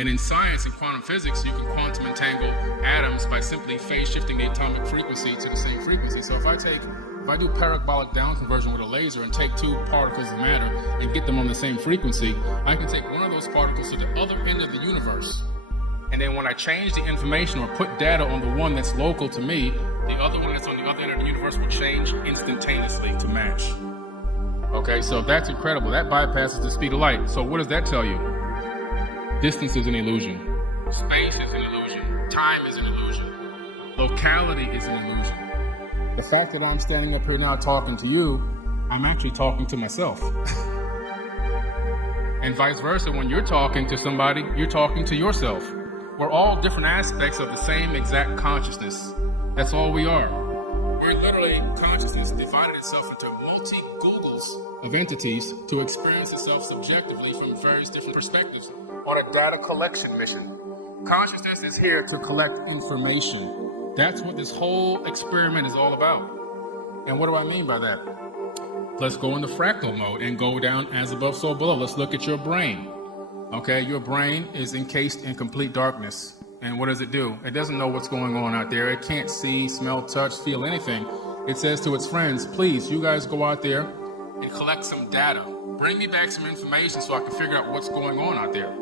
And in science and quantum physics, you can quantum entangle atoms by simply phase shifting the atomic frequency to the same frequency. So if I do parabolic down conversion with a laser and take two particles of matter and get them on the same frequency, I can take one of those particles to the other end of the universe. And then when I change the information or put data on the one that's local to me, the other one that's on the other end of the universe will change instantaneously to match. Okay, so that's incredible. That bypasses the speed of light. So what does that tell you? Distance is an illusion. Space is an illusion. Time is an illusion. Locality is an illusion. The fact that I'm standing up here now talking to you, I'm actually talking to myself. And vice versa, when you're talking to somebody, you're talking to yourself. We're all different aspects of the same exact consciousness. That's all we are. We're literally, consciousness divided itself into multi-Googles of entities to experience itself subjectively from various different perspectives on a data collection mission. Consciousness is here to collect information. That's what this whole experiment is all about. And what do I mean by that? Let's go into fractal mode and go down as above, so below. Let's look at your brain. Okay, your brain is encased in complete darkness. And what does it do? It doesn't know what's going on out there. It can't see, smell, touch, feel anything. It says to its friends, please, you guys go out there and collect some data. Bring me back some information so I can figure out what's going on out there.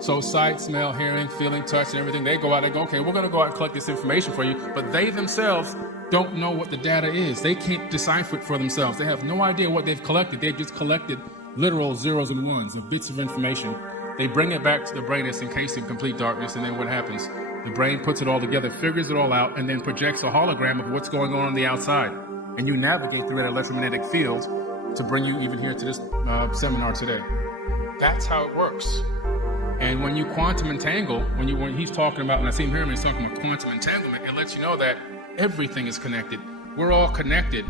So sight, smell, hearing, feeling, touch, and everything, they go out and go, okay, we're going to go out and collect this information for you. But they themselves don't know what the data is. They can't decipher it for themselves. They have no idea what they've collected. They've just collected literal zeros and ones of bits of information. They bring it back to the brain that's encased in complete darkness, and then what happens? The brain puts it all together, figures it all out, and then projects a hologram of what's going on the outside. And you navigate through that electromagnetic field to bring you even here to this seminar today. That's how it works. And when you quantum entangle, when he's talking about, when I see him here, he's talking about quantum entanglement, it lets you know that everything is connected. We're all connected.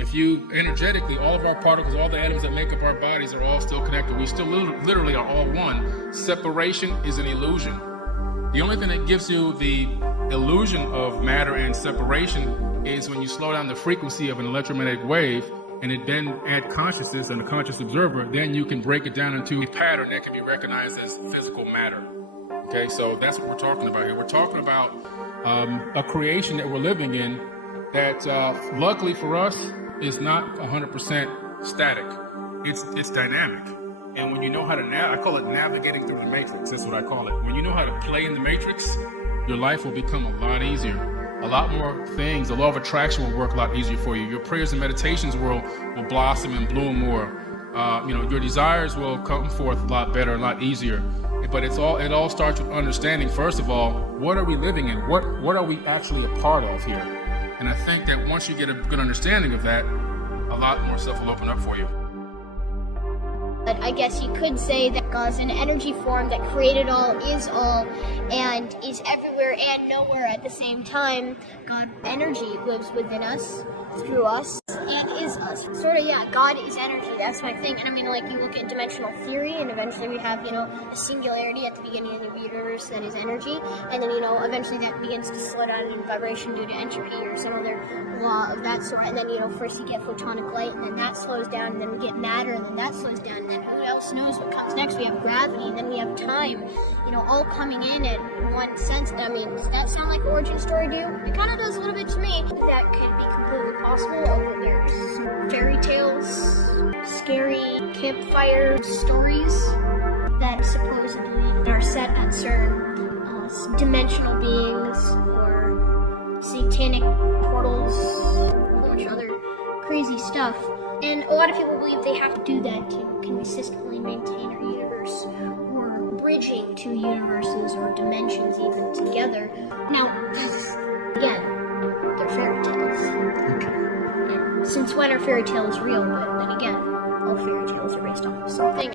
If you energetically, all of our particles, all the atoms that make up our bodies are all still connected. We still literally are all one. Separation is an illusion. The only thing that gives you the illusion of matter and separation is when you slow down the frequency of an electromagnetic wave and it then add consciousness and a conscious observer, then you can break it down into a pattern that can be recognized as physical matter. Okay, so that's what we're talking about here. We're talking about a creation that we're living in that luckily for us is not 100% static. It's dynamic. And when you know how to I call it navigating through the matrix. That's what I call it. When you know how to play in the matrix, your life will become a lot easier. A lot more things, the law of attraction will work a lot easier for you. Your prayers and meditations will blossom and bloom more. Your desires will come forth a lot better, a lot easier. But it all starts with understanding, first of all, what are we living in? What are we actually a part of here? And I think that once you get a good understanding of that, a lot more stuff will open up for you. But I guess you could say that God's an energy form that created all, and is everywhere and nowhere at the same time. God, energy lives within us, through us, and is us. Sort of, yeah, God is energy, that's my thing. And I mean, like, you look at dimensional theory, and eventually we have, a singularity at the beginning of the universe that is energy, and then, eventually that begins to slow down in vibration due to entropy or some other law of that sort. And then, first you get photonic light, and then that slows down, and then we get matter, and then that slows down, and then who else knows what comes next? We have gravity, and then we have time, all coming in at one sense. I mean, does that sound like origin story to you? It kind of does a little bit to me. That could be completely possible. Although there's some fairy tales, scary campfire stories that supposedly are set at certain dimensional beings or satanic portals, a whole bunch of other crazy stuff. And a lot of people believe they have to do that to consistently maintain our universe, or bridging two universes or dimensions even together. Now, again, they're fairy tales. And since when are fairy tales real? But then again, all fairy tales are based off of something.